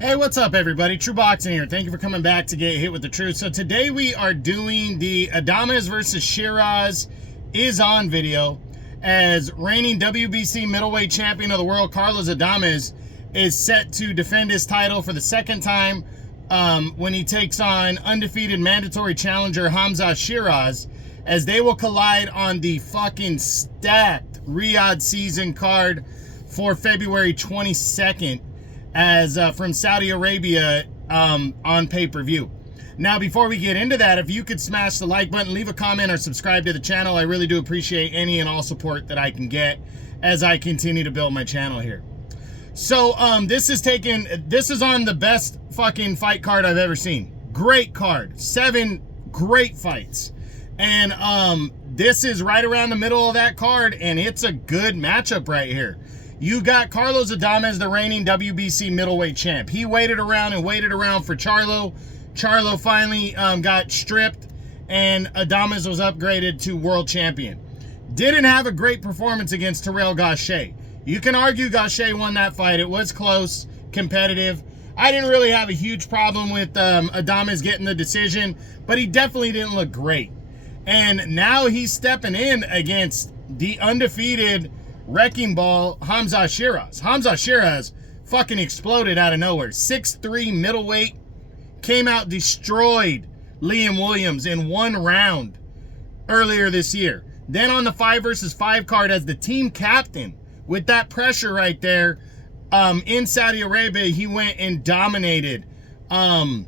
Hey, what's up, everybody? True Boxing here. Thank you for coming back to Get Hit with the Truth. So today we are doing the Adames versus Sheeraz Is On video, as reigning WBC middleweight champion of the world Carlos Adames is set to defend his title for the second time when he takes on undefeated mandatory challenger Hamza Sheeraz, as they will collide on the fucking stacked Riyadh season card for February 22nd. As from Saudi Arabia on pay-per-view. Now, before we get into that, if you could smash the like button, leave a comment, or subscribe to the channel, I really do appreciate any and all support that I can get as I continue to build my channel here. So this is on the best fucking fight card I've ever seen. Great card, 7 great fights, and this is right around the middle of that card, and it's a good matchup right here. You got Carlos Adames, the reigning WBC middleweight champ. He waited around for Charlo. Charlo finally got stripped, and Adames was upgraded to world champion. Didn't have a great performance against Terrell Gausha. You can argue Gausha won that fight. It was close, competitive. I didn't really have a huge problem with Adames getting the decision, but he definitely didn't look great. And now he's stepping in against the undefeated wrecking ball Hamza Sheeraz. Hamza Sheeraz fucking exploded out of nowhere. 6'3" middleweight, came out, destroyed Liam Williams in 1 round earlier this year. Then on the 5 versus 5 card, as the team captain, with that pressure right there in Saudi Arabia, he went and dominated. Well,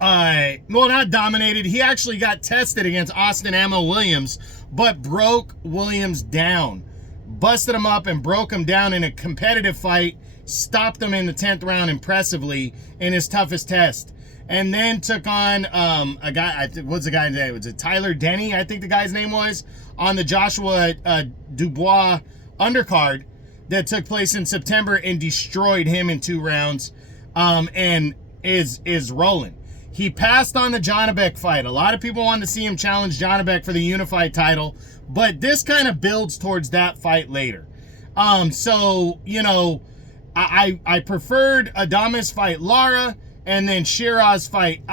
not dominated. He actually got tested against Austin Ammo Williams, but broke Williams down. Busted him up and broke him down in a competitive fight, stopped him in the 10th round impressively in his toughest test. And then took on a guy, what's the guy's name? Was it Tyler Denny, I think the guy's name was, on the Joshua Dubois undercard that took place in September, and destroyed him in 2 rounds, and is rolling. He passed on the Janibek fight. A lot of people wanted to see him challenge Janibek for the unified title, but this kind of builds towards that fight later. So, you know, I preferred Adames fight Lara, and then Sheeraz fight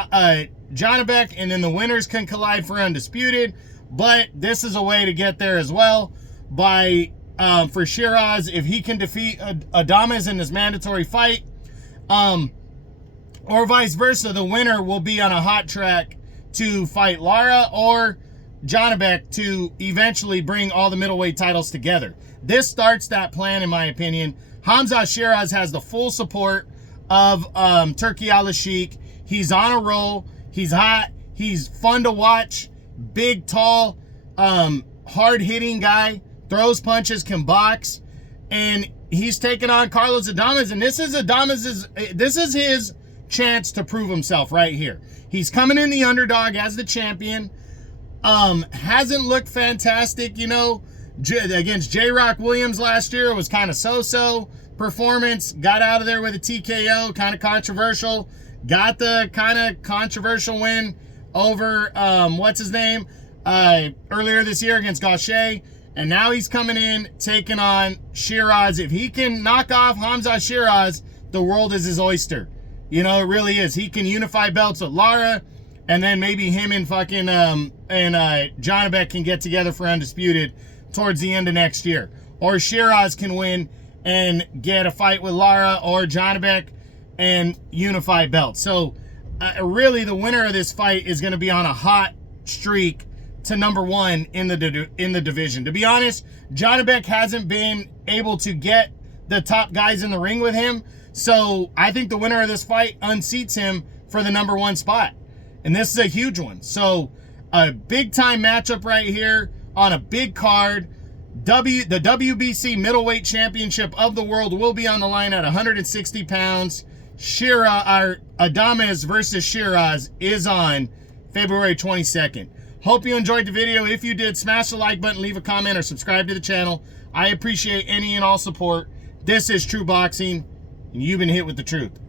Janibek, and then the winners can collide for undisputed. But this is a way to get there as well by for Sheeraz, if he can defeat Adames in this mandatory fight, or vice versa, the winner will be on a hot track to fight Lara or Janibek to eventually bring all the middleweight titles together. This starts that plan, in my opinion. Hamza Sheeraz has the full support of Turki Al-Sheikh. He's on a roll. He's hot. He's fun to watch. Big, tall, hard-hitting guy. Throws punches, can box. And he's taking on Carlos Adames. And this is his chance to prove himself right here. He's coming in the underdog as the champion. Hasn't looked fantastic, you know. Against J-Rock Williams last year, it was kind of so-so performance. Got out of there with a TKO, kind of controversial. Got the kind of controversial win over, what's his name, earlier this year against Gausha. And now he's coming in, taking on Sheeraz. If he can knock off Hamza Sheeraz, the world is his oyster. You know, it really is. He can unify belts with Lara, and then maybe him and fucking Janibek can get together for undisputed towards the end of next year. Or Sheeraz can win and get a fight with Lara or Janibek and unify belts. So really, the winner of this fight is going to be on a hot streak to #1 in the division. To be honest, Janibek hasn't been able to get the top guys in the ring with him. So I think the winner of this fight unseats him for the #1 spot. And this is a huge one. So a big time matchup right here on a big card. The WBC middleweight championship of the world will be on the line at 160 pounds. Adames versus Sheeraz is on February 22nd. Hope you enjoyed the video. If you did, smash the like button, leave a comment, or subscribe to the channel. I appreciate any and all support. This is True Boxing, and you've been hit with the truth.